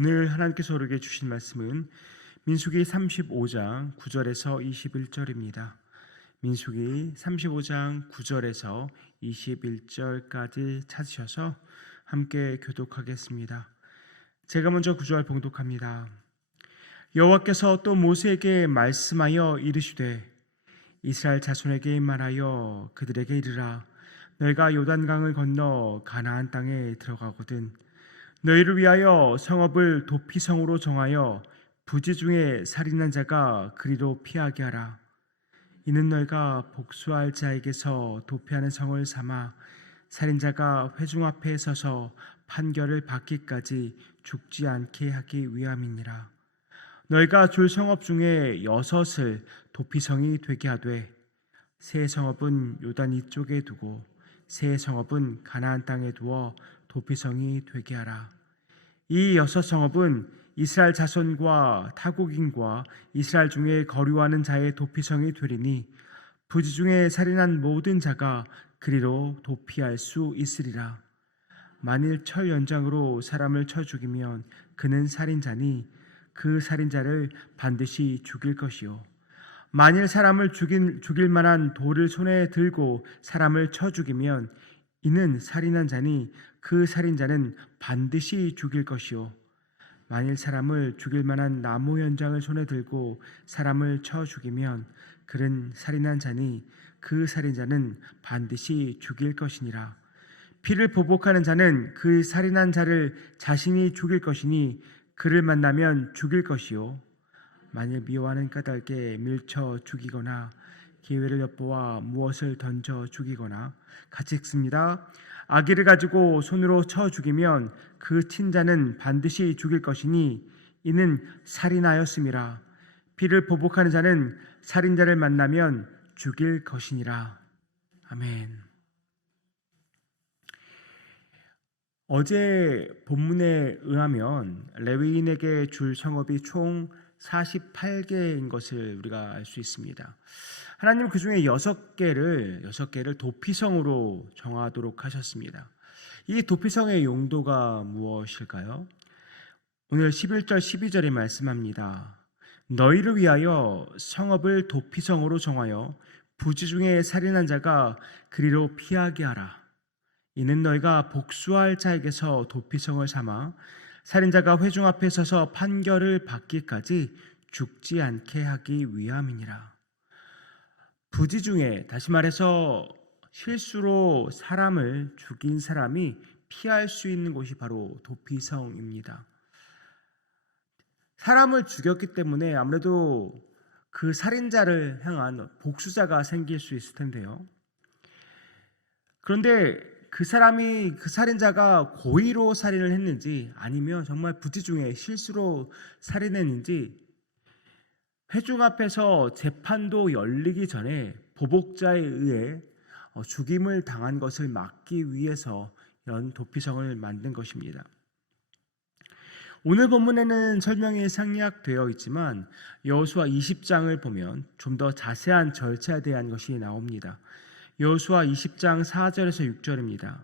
오늘 하나님께서 우리에게 주신 말씀은 민수기 35장 9절에서 21절입니다. 민수기 35장 9절에서 21절까지 찾으셔서 함께 교독하겠습니다. 제가 먼저 9절 봉독합니다. 여호와께서 또 모세에게 말씀하여 이르시되 이스라엘 자손에게 말하여 그들에게 이르라. 너희가 요단강을 건너 가나안 땅에 들어가거든 너희를 위하여 성읍을 도피성으로 정하여 부지 중에 살인한 자가 그리로 피하게 하라. 이는 너희가 복수할 자에게서 도피하는 성을 삼아 살인자가 회중 앞에 서서 판결을 받기까지 죽지 않게 하기 위함이니라. 너희가 줄 성읍 중에 6을 도피성이 되게 하되 세 성읍은 요단 이쪽에 두고 세 성읍은 가나안 땅에 두어 도피성이 되게 하라. 이 6성읍은 이스라엘 자손과 타국인과 이스라엘 중에 거류하는 자의 도피성이 되리니 부지 중에 살인한 모든 자가 그리로 도피할 수 있으리라. 만일 철 연장으로 사람을 쳐 죽이면 그는 살인자니 그 살인자를 반드시 죽일 것이요 만일 사람을 죽일 만한 돌을 손에 들고 사람을 쳐 죽이면 이는 살인한 자니 그 살인자는 반드시 죽일 것이요 만일 사람을 죽일 만한 나무 연장을 손에 들고 사람을 쳐 죽이면 그는 살인한 자니 그 살인자는 반드시 죽일 것이니라. 피를 보복하는 자는 그 살인한 자를 자신이 죽일 것이니 그를 만나면 죽일 것이요 만일 미워하는 까닭에 밀쳐 죽이거나 기회를 엿보아 무엇을 던져 죽이거나 같이 읽습니다. 아기를 가지고 손으로 쳐 죽이면 그 친자는 반드시 죽일 것이니 이는 살인하였음이라. 피를 보복하는 자는 살인자를 만나면 죽일 것이니라. 아멘. 어제 본문에 의하면 레위인에게 줄 성읍이 총 48개인 것을 우리가 알 수 있습니다. 하나님 그 중에 6개를 도피성으로 정하도록 하셨습니다. 이 도피성의 용도가 무엇일까요? 오늘 11절 12절에 말씀합니다. 너희를 위하여 성읍을 도피성으로 정하여 부지 중에 살인한 자가 그리로 피하게 하라. 이는 너희가 복수할 자에게서 도피성을 삼아 살인자가 회중 앞에 서서 판결을 받기까지 죽지 않게 하기 위함이니라. 부지 중에, 다시 말해서 실수로 사람을 죽인 사람이 피할 수 있는 곳이 바로 도피성입니다. 사람을 죽였기 때문에 아무래도 그 살인자를 향한 복수자가 생길 수 있을 텐데요. 그런데 그 살인자가 고의로 살인을 했는지 아니면 정말 부지 중에 실수로 살인했는지 회중 앞에서 재판도 열리기 전에 보복자에 의해 죽임을 당한 것을 막기 위해서 이런 도피성을 만든 것입니다. 오늘 본문에는 설명이 생략되어 있지만 여호수아 20장을 보면 좀 더 자세한 절차에 대한 것이 나옵니다. 여호수아 20장 4절에서 6절입니다.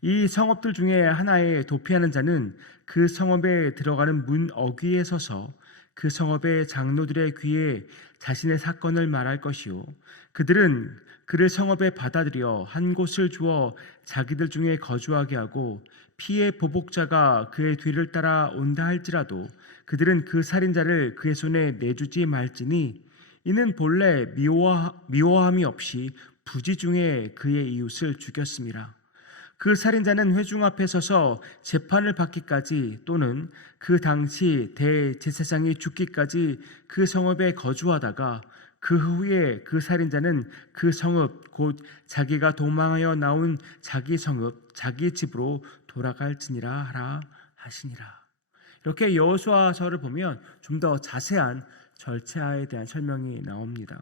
이 성읍들 중에 하나에 도피하는 자는 그 성읍에 들어가는 문 어귀에 서서 그 성읍의 장로들의 귀에 자신의 사건을 말할 것이요 그들은 그를 성읍에 받아들여 한 곳을 주어 자기들 중에 거주하게 하고 피의 보복자가 그의 뒤를 따라 온다 할지라도 그들은 그 살인자를 그의 손에 내주지 말지니 이는 본래 미워함이 없이 부지 중에 그의 이웃을 죽였음이라. 그 살인자는 회중 앞에 서서 재판을 받기까지 또는 그 당시 대제사장이 죽기까지 그 성읍에 거주하다가 그 후에 그 살인자는 그 성읍 곧 자기가 도망하여 나온 자기 성읍 자기 집으로 돌아갈지니라 하라 하시니라. 이렇게 여호수아서를 보면 좀 더 자세한 절차에 대한 설명이 나옵니다.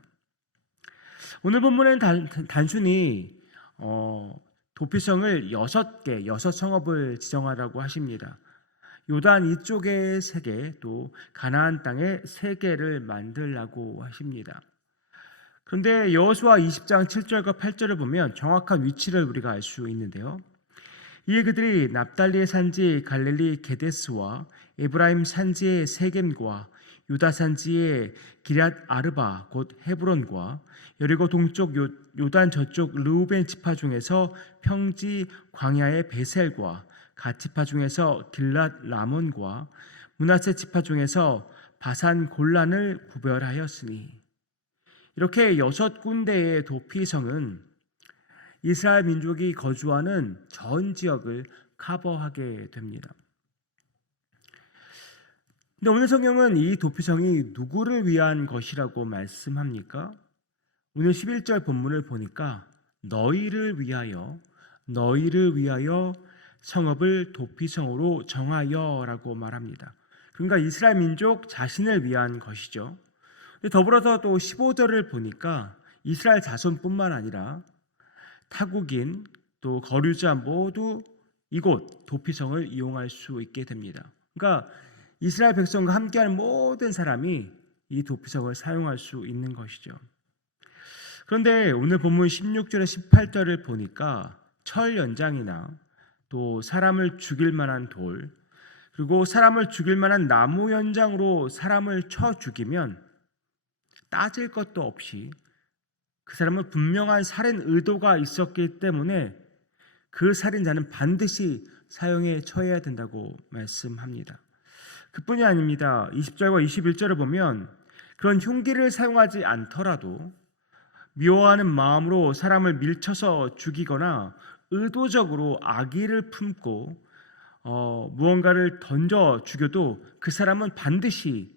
오늘 본문은 단순히 도피성을 6성읍을 지정하라고 하십니다. 요단 이쪽에 3개, 또 가나안 땅에 3개를 만들라고 하십니다. 그런데 여호수아 20장 7절과 8절을 보면 정확한 위치를 우리가 알 수 있는데요. 이에 그들이 납달리의 산지 갈릴리 게데스와 에브라임 산지의 세겜과 유다 산지의 기럇 아르바 곧 헤브론과 여리고 동쪽 요단 저쪽 르우벤 지파 중에서 평지 광야의 베셀과 갓 지파 중에서 길랏 라몬과 므낫세 지파 중에서 바산 골란을 구별하였으니, 이렇게 6군데의 도피성은 이스라엘 민족이 거주하는 전 지역을 커버하게 됩니다. 근데 오늘 성경은 이 도피성이 누구를 위한 것이라고 말씀합니까? 오늘 11절 본문을 보니까 너희를 위하여 성읍을 도피성으로 정하여라고 말합니다. 그러니까 이스라엘 민족 자신을 위한 것이죠. 더불어서 또 15절을 보니까 이스라엘 자손뿐만 아니라 타국인 또 거류자 모두 이곳 도피성을 이용할 수 있게 됩니다. 그러니까 이스라엘 백성과 함께하는 모든 사람이 이 도피성을 사용할 수 있는 것이죠. 그런데 오늘 본문 16절에 18절을 보니까 철 연장이나 또 사람을 죽일 만한 돌, 그리고 사람을 죽일 만한 나무 연장으로 사람을 쳐 죽이면 따질 것도 없이 그 사람은 분명한 살인 의도가 있었기 때문에 그 살인자는 반드시 사형에 처해야 된다고 말씀합니다. 그뿐이 아닙니다. 20절과 21절을 보면 그런 흉기를 사용하지 않더라도 미워하는 마음으로 사람을 밀쳐서 죽이거나 의도적으로 악의를 품고 무언가를 던져 죽여도 그 사람은 반드시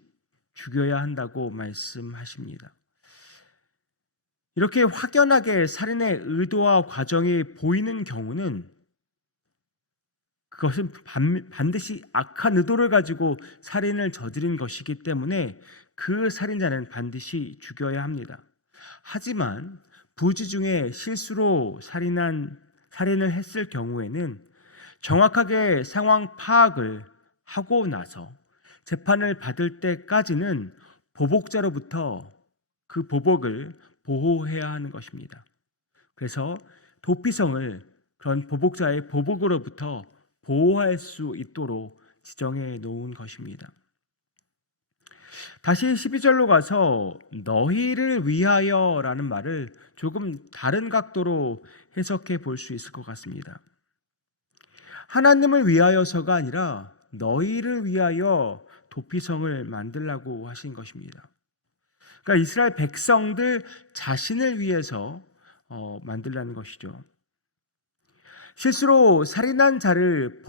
죽여야 한다고 말씀하십니다. 이렇게 확연하게 살인의 의도와 과정이 보이는 경우는 그것은 반드시 악한 의도를 가지고 살인을 저지른 것이기 때문에 그 살인자는 반드시 죽여야 합니다. 하지만 부지 중에 실수로 살인을 했을 경우에는 정확하게 상황 파악을 하고 나서 재판을 받을 때까지는 보복자로부터 그 보복을 보호해야 하는 것입니다. 그래서 도피성을 그런 보복자의 보복으로부터 보호할 수 있도록 지정해 놓은 것입니다. 다시 12절로 가서 너희를 위하여라는 말을 조금 다른 각도로 해석해 볼 수 있을 것 같습니다. 하나님을 위하여서가 아니라 너희를 위하여 도피성을 만들라고 하신 것입니다. 그러니까 이스라엘 백성들 자신을 위해서 만들라는 것이죠. 실수로 살인한 자를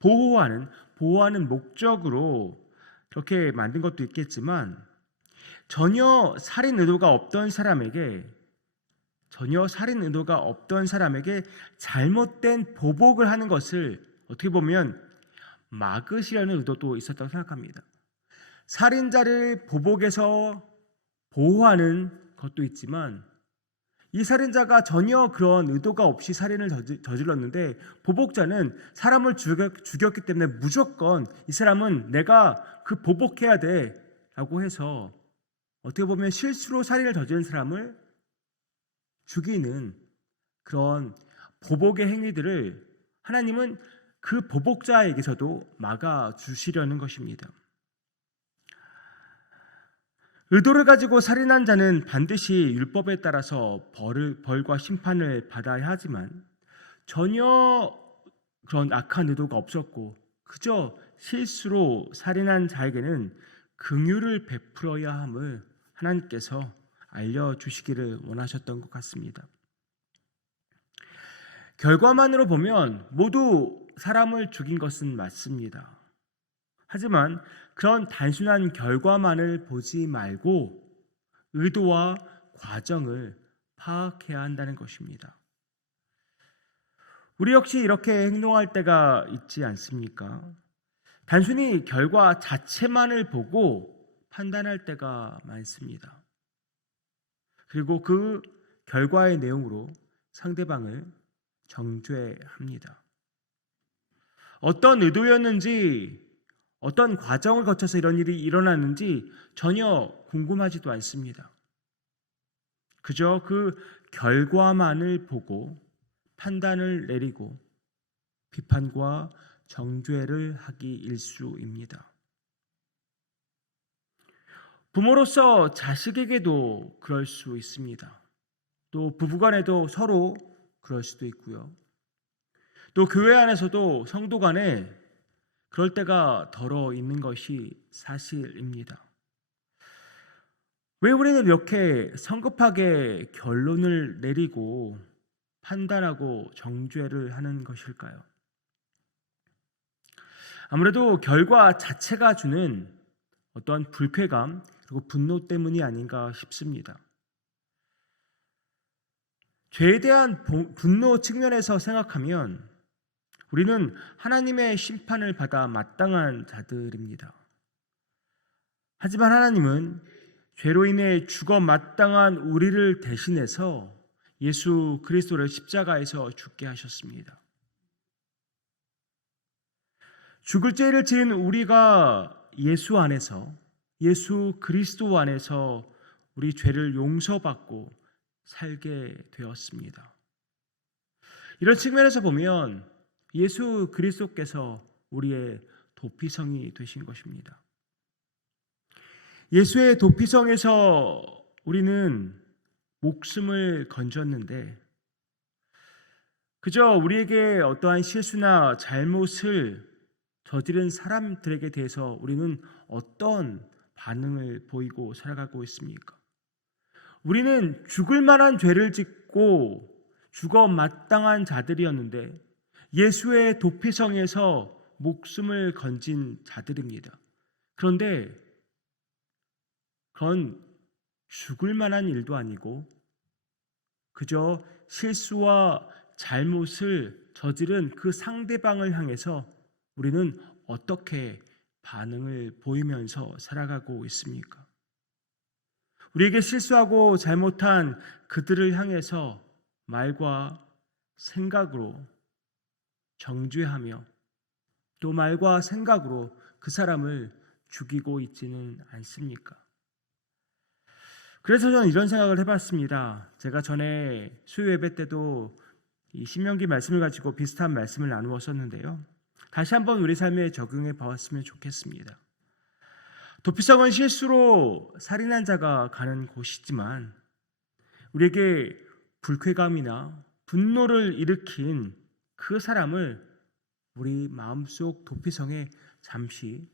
보호하는 목적으로 그렇게 만든 것도 있겠지만 전혀 살인 의도가 없던 사람에게 잘못된 보복을 하는 것을 어떻게 보면 막으시려는 의도도 있었다고 생각합니다. 살인자를 보복해서 보호하는 것도 있지만 이 살인자가 전혀 그런 의도가 없이 살인을 저질렀는데 보복자는 사람을 죽였기 때문에 무조건 이 사람은 내가 그 보복해야 돼 라고 해서 어떻게 보면 실수로 살인을 저지른 사람을 죽이는 그런 보복의 행위들을 하나님은 그 보복자에게서도 막아주시려는 것입니다. 의도를 가지고 살인한 자는 반드시 율법에 따라서 벌과 심판을 받아야 하지만 전혀 그런 악한 의도가 없었고 그저 실수로 살인한 자에게는 긍휼을 베풀어야 함을 하나님께서 알려주시기를 원하셨던 것 같습니다. 결과만으로 보면 모두 사람을 죽인 것은 맞습니다. 하지만 그런 단순한 결과만을 보지 말고 의도와 과정을 파악해야 한다는 것입니다. 우리 역시 이렇게 행동할 때가 있지 않습니까? 단순히 결과 자체만을 보고 판단할 때가 많습니다. 그리고 그 결과의 내용으로 상대방을 정죄합니다. 어떤 의도였는지, 어떤 과정을 거쳐서 이런 일이 일어났는지 전혀 궁금하지도 않습니다. 그저 그 결과만을 보고 판단을 내리고 비판과 정죄를 하기 일쑤입니다. 부모로서 자식에게도 그럴 수 있습니다. 또 부부간에도 서로 그럴 수도 있고요. 또 교회 안에서도 성도 간에 그럴 때가 덜어 있는 것이 사실입니다. 왜 우리는 이렇게 성급하게 결론을 내리고 판단하고 정죄를 하는 것일까요? 아무래도 결과 자체가 주는 어떠한 불쾌감 그리고 분노 때문이 아닌가 싶습니다. 죄에 대한 분노 측면에서 생각하면 우리는 하나님의 심판을 받아 마땅한 자들입니다. 하지만 하나님은 죄로 인해 죽어 마땅한 우리를 대신해서 예수 그리스도를 십자가에서 죽게 하셨습니다. 죽을 죄를 지은 우리가 예수 안에서, 예수 그리스도 안에서 우리 죄를 용서받고 살게 되었습니다. 이런 측면에서 보면 예수 그리스도께서 우리의 도피성이 되신 것입니다. 예수의 도피성에서 우리는 목숨을 건졌는데 그저 우리에게 어떠한 실수나 잘못을 저지른 사람들에게 대해서 우리는 어떤 반응을 보이고 살아가고 있습니까? 우리는 죽을 만한 죄를 짓고 죽어 마땅한 자들이었는데 예수의 도피성에서 목숨을 건진 자들입니다. 그런데 그건 죽을 만한 일도 아니고 그저 실수와 잘못을 저지른 그 상대방을 향해서 우리는 어떻게 반응을 보이면서 살아가고 있습니까? 우리에게 실수하고 잘못한 그들을 향해서 말과 생각으로 정죄하며 또 말과 생각으로 그 사람을 죽이고 있지는 않습니까? 그래서 저는 이런 생각을 해봤습니다. 제가 전에 수요 예배 때도 이 신명기 말씀을 가지고 비슷한 말씀을 나누었었는데요. 다시 한번 우리 삶에 적용해 보았으면 좋겠습니다. 도피성은 실수로 살인한 자가 가는 곳이지만 우리에게 불쾌감이나 분노를 일으킨 그 사람을 우리 마음속 도피성에 잠시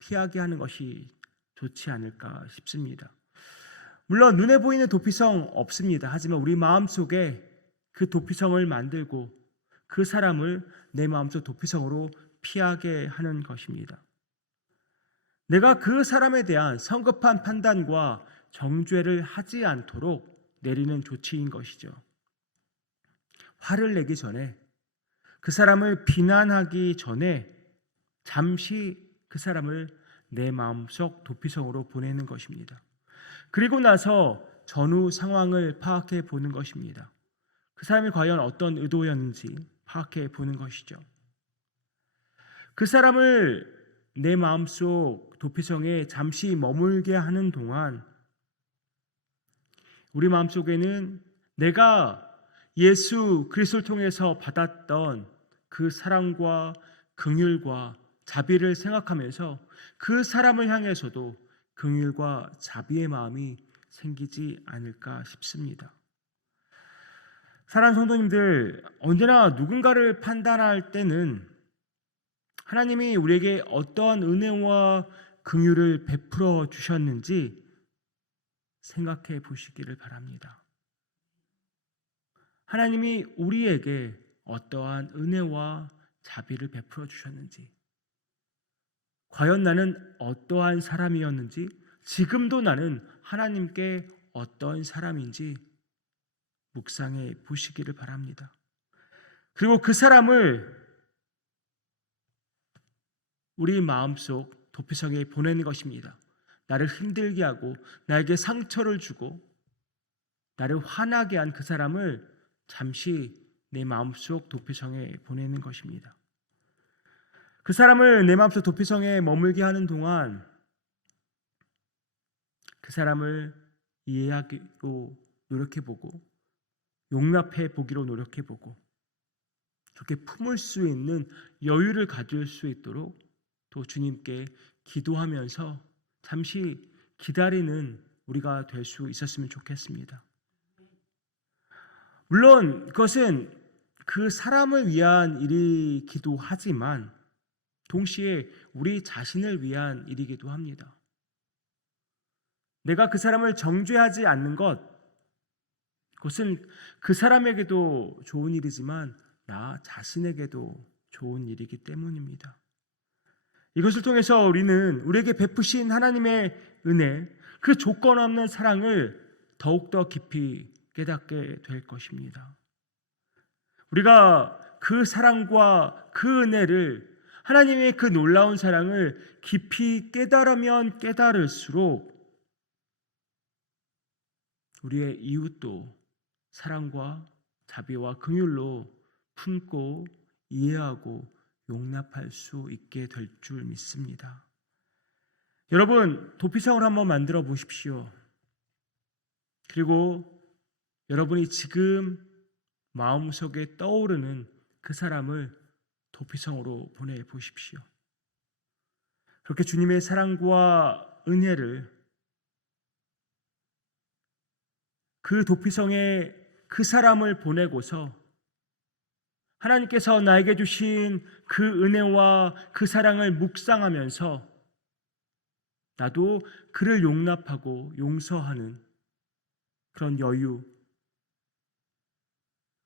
피하게 하는 것이 좋지 않을까 싶습니다. 물론 눈에 보이는 도피성 없습니다. 하지만 우리 마음속에 그 도피성을 만들고 그 사람을 내 마음속 도피성으로 피하게 하는 것입니다. 내가 그 사람에 대한 성급한 판단과 정죄를 하지 않도록 내리는 조치인 것이죠. 화를 내기 전에 그 사람을 비난하기 전에 잠시 그 사람을 내 마음속 도피성으로 보내는 것입니다. 그리고 나서 전후 상황을 파악해 보는 것입니다. 그 사람이 과연 어떤 의도였는지 파악해 보는 것이죠. 그 사람을 내 마음속 도피성에 잠시 머물게 하는 동안 우리 마음속에는 내가 예수 그리스도를 통해서 받았던 그 사랑과 긍휼과 자비를 생각하면서 그 사람을 향해서도 긍휼과 자비의 마음이 생기지 않을까 싶습니다. 사랑하는 성도님들, 언제나 누군가를 판단할 때는 하나님이 우리에게 어떠한 은혜와 긍휼을 베풀어 주셨는지 생각해 보시기를 바랍니다. 하나님이 우리에게 어떠한 은혜와 자비를 베풀어 주셨는지, 과연 나는 어떠한 사람이었는지, 지금도 나는 하나님께 어떤 사람인지 묵상해 보시기를 바랍니다. 그리고 그 사람을 우리 마음속 도피성에 보내는 것입니다. 나를 힘들게 하고 나에게 상처를 주고 나를 화나게 한 그 사람을 잠시 내 마음속 도피성에 보내는 것입니다. 그 사람을 내 마음속 도피성에 머물게 하는 동안 그 사람을 이해하기로 노력해보고 용납해 보기로 노력해보고 그렇게 품을 수 있는 여유를 가질 수 있도록 또 주님께 기도하면서 잠시 기다리는 우리가 될 수 있었으면 좋겠습니다. 물론 그것은 그 사람을 위한 일이기도 하지만 동시에 우리 자신을 위한 일이기도 합니다. 내가 그 사람을 정죄하지 않는 것, 그것은 그 사람에게도 좋은 일이지만 나 자신에게도 좋은 일이기 때문입니다. 이것을 통해서 우리는 우리에게 베푸신 하나님의 은혜, 그 조건 없는 사랑을 더욱더 깊이 깨닫게 될 것입니다. 우리가 그 사랑과 그 은혜를, 하나님의 그 놀라운 사랑을 깊이 깨달으면 깨달을수록 우리의 이웃도 사랑과 자비와 긍휼로 품고 이해하고 용납할 수 있게 될 줄 믿습니다. 여러분, 도피성을 한번 만들어 보십시오. 그리고 여러분이 지금 마음속에 떠오르는 그 사람을 도피성으로 보내보십시오. 그렇게 주님의 사랑과 은혜를 그 도피성에 그 사람을 보내고서 하나님께서 나에게 주신 그 은혜와 그 사랑을 묵상하면서 나도 그를 용납하고 용서하는 그런 여유,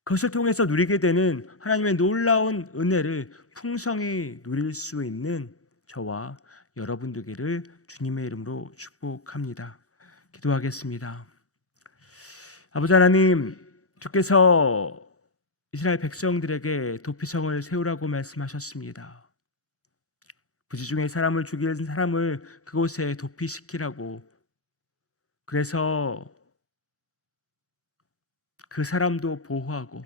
그것을 통해서 누리게 되는 하나님의 놀라운 은혜를 풍성히 누릴 수 있는 저와 여러분 되기를 주님의 이름으로 축복합니다. 기도하겠습니다. 아버지 하나님, 주께서 이스라엘 백성들에게 도피성을 세우라고 말씀하셨습니다. 부지중에 사람을 죽이는 사람을 그곳에 도피시키라고, 그래서 그 사람도 보호하고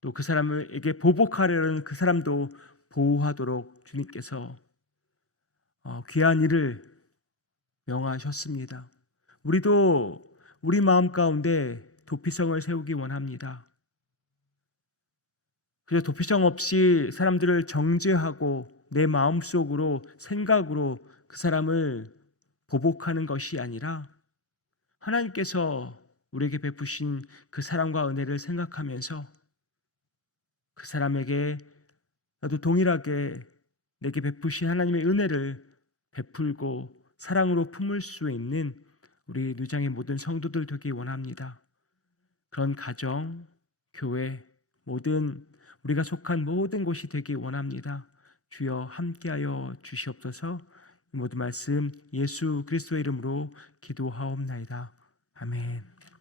또 그 사람에게 보복하려는 그 사람도 보호하도록 주님께서 귀한 일을 명하셨습니다. 우리도 우리 마음 가운데 도피성을 세우기 원합니다. 그래서 도피성 없이 사람들을 정죄하고 내 마음속으로 생각으로 그 사람을 보복하는 것이 아니라 하나님께서 우리에게 베푸신 그 사랑과 은혜를 생각하면서 그 사람에게 나도 동일하게 내게 베푸신 하나님의 은혜를 베풀고 사랑으로 품을 수 있는 우리 누장의 모든 성도들 되기 원합니다. 그런 가정, 교회, 모든 우리가 속한 모든 곳이 되기 원합니다. 주여 함께하여 주시옵소서. 이 모든 말씀 예수 그리스도의 이름으로 기도하옵나이다. 아멘.